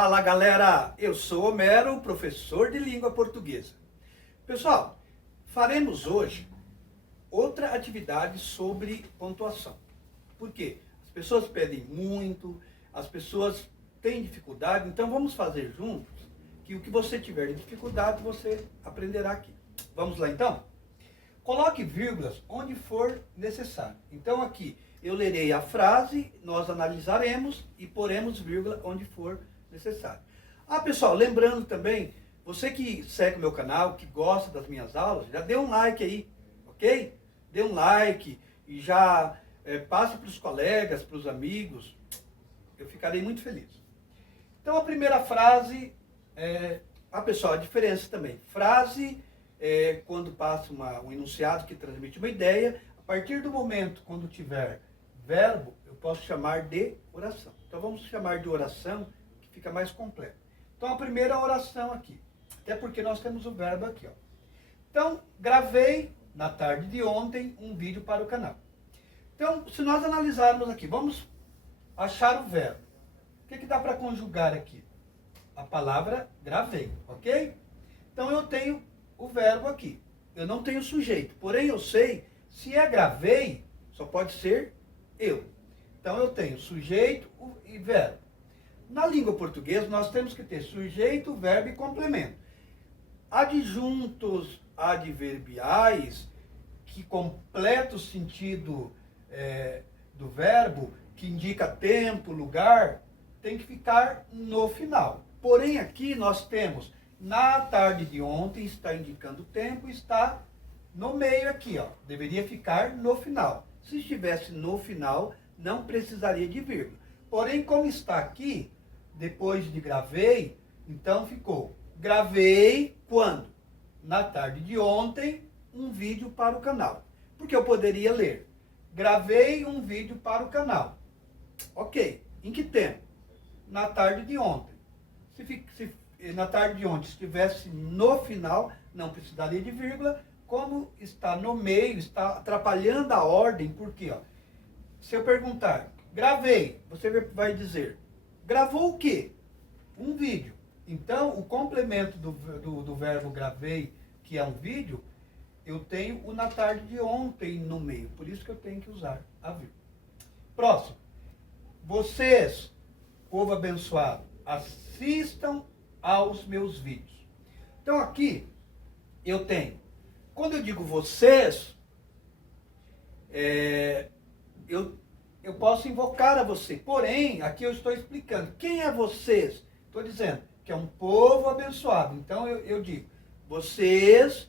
Fala galera, eu sou Homero, professor de língua portuguesa. Pessoal, faremos hoje outra atividade sobre pontuação. Por quê? As pessoas pedem muito, as pessoas têm dificuldade, então vamos fazer juntos, que o que você tiver de dificuldade você aprenderá aqui. Vamos lá então? Coloque vírgulas onde for necessário. Então aqui eu lerei a frase, nós analisaremos e poremos vírgula onde for necessário. Pessoal, lembrando também, você que segue o meu canal, que gosta das minhas aulas, já dê um like aí, ok? Dê um like e já passe para os colegas, para os amigos, eu ficarei muito feliz. Então a primeira frase, pessoal, a diferença também, frase quando passa um enunciado que transmite uma ideia, a partir do momento quando tiver verbo, eu posso chamar de oração. Então vamos chamar de oração, que fica mais completo. Então a primeira oração aqui, até porque nós temos o verbo aqui, ó. Então, gravei na tarde de ontem um vídeo para o canal. Então, se nós analisarmos aqui, vamos achar o verbo. O que dá para conjugar aqui? A palavra gravei, ok? Então eu tenho o verbo aqui. Eu não tenho sujeito, porém eu sei, se é gravei, só pode ser eu. Então eu tenho sujeito e verbo. Na língua portuguesa nós temos que ter sujeito, verbo e complemento. Adjuntos adverbiais que completam o sentido do verbo, que indica tempo, lugar, tem que ficar no final. Porém aqui nós temos na tarde de ontem, está indicando o tempo, está no meio aqui, ó. Deveria ficar no final. Se estivesse no final, não precisaria de vírgula. Porém, como está aqui, depois de gravei, então ficou gravei quando? Na tarde de ontem, um vídeo para o canal. Porque eu poderia ler, gravei um vídeo para o canal. Ok, em que tempo? Na tarde de ontem. Se na tarde de ontem estivesse no final, não precisaria de vírgula. Como está no meio, está atrapalhando a ordem, porque ó, se eu perguntar, gravei, você vai dizer, gravou o quê? Um vídeo. Então, o complemento do verbo gravei, que é um vídeo, eu tenho o na tarde de ontem no meio. Por isso que eu tenho que usar a vírgula. Próximo. Vocês, povo abençoado, assistam aos meus vídeos. Então aqui eu tenho, quando eu digo vocês, eu posso invocar a você. Porém, aqui eu estou explicando. Quem é vocês? Estou dizendo que é um povo abençoado. Então eu digo, vocês,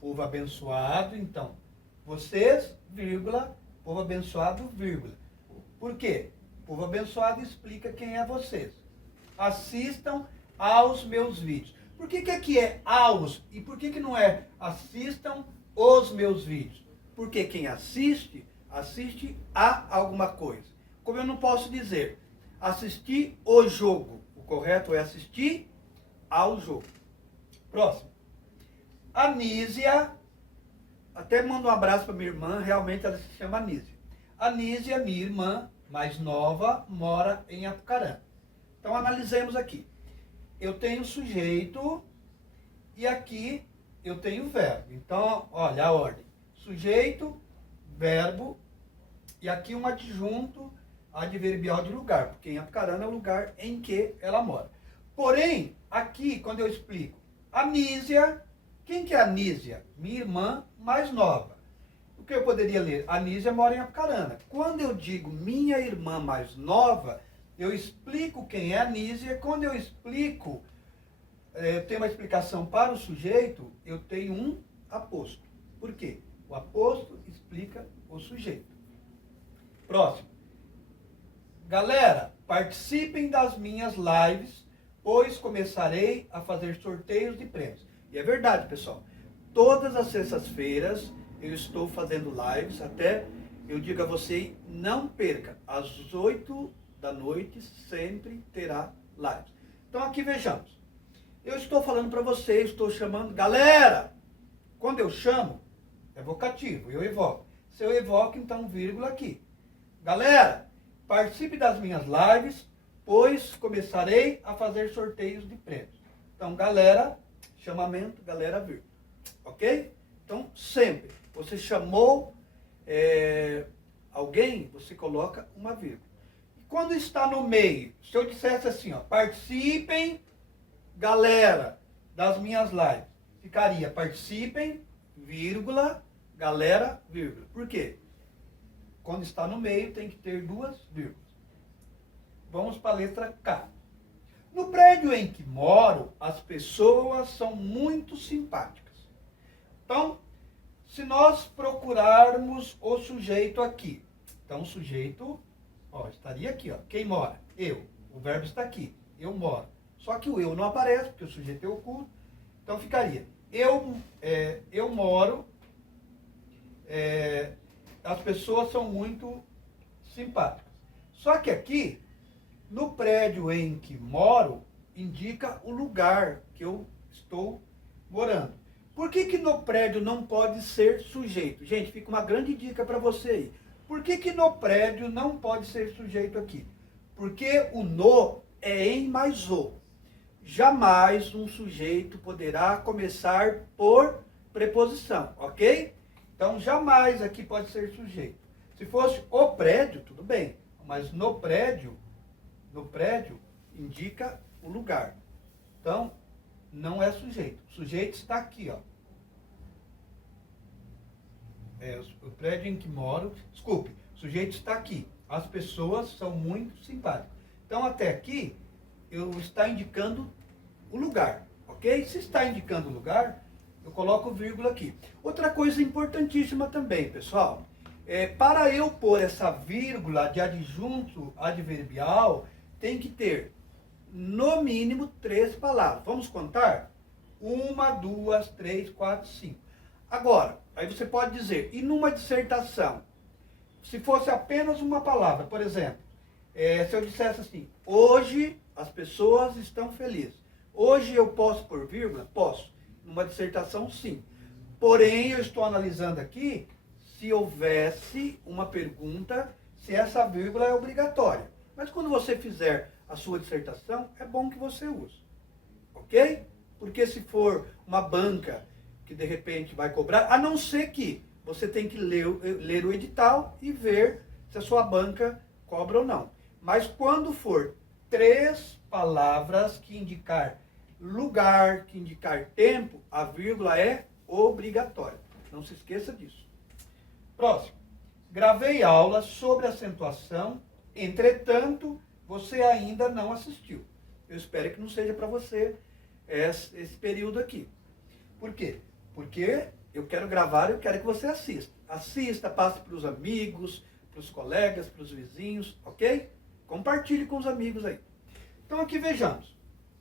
povo abençoado, então, vocês, vírgula, povo abençoado, vírgula. Por quê? Povo abençoado explica quem é vocês. Assistam aos meus vídeos. Por que aqui é aos e por que não é assistam os meus vídeos? Porque quem assiste, assiste a alguma coisa. Como eu não posso dizer assistir o jogo, o correto é assistir ao jogo. Próximo. Anísia, até mando um abraço para minha irmã, realmente ela se chama Anísia. Anísia, minha irmã mais nova, mora em Apucarana. Então analisemos aqui. Eu tenho sujeito e aqui eu tenho verbo. Então, olha a ordem. Sujeito, verbo e aqui um adjunto adverbial de lugar, porque em Apucarana é o lugar em que ela mora. Porém, aqui, quando eu explico, Anísia, quem que é Anísia? Minha irmã mais nova. O que eu poderia ler? Anísia mora em Apucarana. Quando eu digo minha irmã mais nova, eu explico quem é Anísia. Quando eu explico, eu tenho uma explicação para o sujeito, eu tenho um aposto. Por quê? O aposto explica o sujeito. Próximo. Galera, participem das minhas lives, pois começarei a fazer sorteios de prêmios. E é verdade, pessoal. Todas as sextas-feiras eu estou fazendo lives, até eu digo a você, não perca, às 8 da noite sempre terá lives. Então aqui vejamos. Eu estou falando para você, estou chamando, galera, quando eu chamo, é vocativo, eu evoco. Se eu evoco, então vírgula aqui. Galera, participe das minhas lives, pois começarei a fazer sorteios de prêmios. Então, galera, chamamento, galera, vírgula. Ok? Então, sempre, você chamou alguém, você coloca uma vírgula. E quando está no meio, se eu dissesse assim, ó, participem, galera, das minhas lives, ficaria participem, vírgula, galera, vírgula. Por quê? Quando está no meio, tem que ter duas vírgulas. Vamos para a letra K. No prédio em que moro, as pessoas são muito simpáticas. Então, se nós procurarmos o sujeito aqui, então o sujeito, ó, estaria aqui, ó, quem mora? Eu. O verbo está aqui, eu moro. Só que o eu não aparece, porque o sujeito é oculto. Então ficaria, eu moro, as pessoas são muito simpáticas. Só que aqui, no prédio em que moro, indica o lugar que eu estou morando. Por que no prédio não pode ser sujeito? Gente, fica uma grande dica para você aí. Por que no prédio não pode ser sujeito aqui? Porque o no é em mais o. Jamais um sujeito poderá começar por preposição, ok? Então, jamais aqui pode ser sujeito. Se fosse o prédio, tudo bem. Mas no prédio indica o lugar. Então, não é sujeito. O sujeito está aqui, ó. O prédio em que moro, desculpe, o sujeito está aqui. As pessoas são muito simpáticas. Então, até aqui, está indicando o lugar, ok? Se está indicando o lugar, eu coloco vírgula aqui. Outra coisa importantíssima também, pessoal, para eu pôr essa vírgula de adjunto adverbial, tem que ter, no mínimo, 3 palavras. Vamos contar? 1, 2, 3, 4, 5. Agora, aí você pode dizer, e numa dissertação, se fosse apenas uma palavra, por exemplo, se eu dissesse assim, hoje as pessoas estão felizes. Hoje eu posso pôr vírgula? Posso. Numa dissertação, sim. Porém, eu estou analisando aqui se houvesse uma pergunta, se essa vírgula é obrigatória. Mas quando você fizer a sua dissertação, é bom que você use. Ok? Porque se for uma banca que de repente vai cobrar, a não ser que você tem que ler o edital e ver se a sua banca cobra ou não. Mas quando for 3 palavras que indicar lugar, que indicar tempo, a vírgula é obrigatória. Não se esqueça disso. Próximo. Gravei aulas sobre acentuação, entretanto, você ainda não assistiu. Eu espero que não seja para você esse período aqui. Por quê? Porque eu quero gravar e eu quero que você assista. Assista, passe para os amigos, para os colegas, para os vizinhos, ok? Compartilhe com os amigos aí. Então aqui vejamos.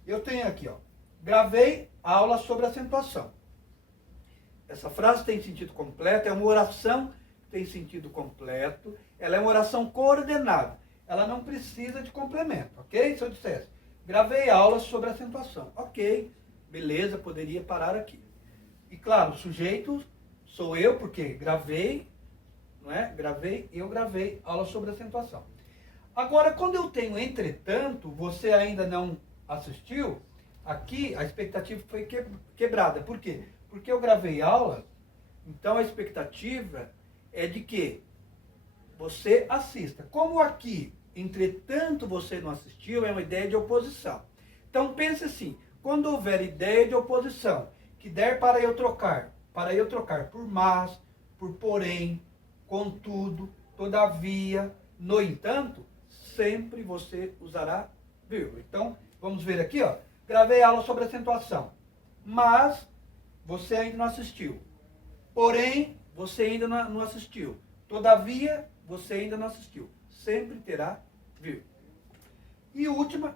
Eu tenho aqui, ó. Gravei aula sobre acentuação. Essa frase tem sentido completo, é uma oração que tem sentido completo. Ela é uma oração coordenada. Ela não precisa de complemento, ok? Se eu dissesse, gravei aula sobre acentuação. Ok, beleza, poderia parar aqui. E claro, o sujeito sou eu, porque gravei, não é? Eu gravei aula sobre acentuação. Agora, quando eu tenho entretanto, você ainda não assistiu, aqui a expectativa foi quebrada. Por quê? Porque eu gravei aula, então a expectativa é de que você assista. Como aqui, entretanto, você não assistiu, é uma ideia de oposição. Então pense assim, quando houver ideia de oposição, que der para eu trocar por mas, por porém, contudo, todavia, no entanto, sempre você usará vírgula. Então, vamos ver aqui, ó. Gravei aula sobre acentuação, mas você ainda não assistiu. Porém, você ainda não assistiu. Todavia, você ainda não assistiu. Sempre terá vírgula. E última,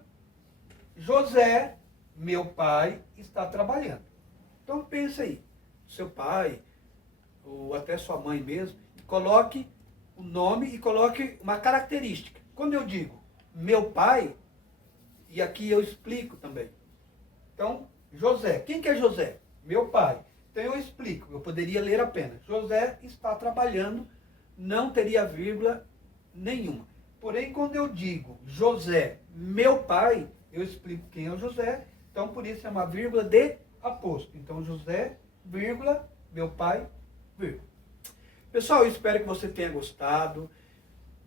José, meu pai, está trabalhando. Então pense aí, seu pai, ou até sua mãe mesmo, coloque o nome e coloque uma característica. Quando eu digo meu pai, e aqui eu explico também. Então, José, quem que é José? Meu pai. Então eu explico, eu poderia ler apenas. José está trabalhando, não teria vírgula nenhuma. Porém, quando eu digo José, meu pai, eu explico quem é o José. Então, por isso é uma vírgula de aposto. Então, José, vírgula, meu pai, vírgula. Pessoal, eu espero que você tenha gostado.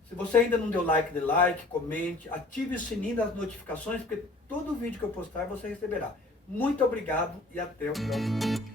Se você ainda não deu like, dê like, comente, ative o sininho das notificações, porque todo vídeo que eu postar você receberá. Muito obrigado e até o próximo vídeo.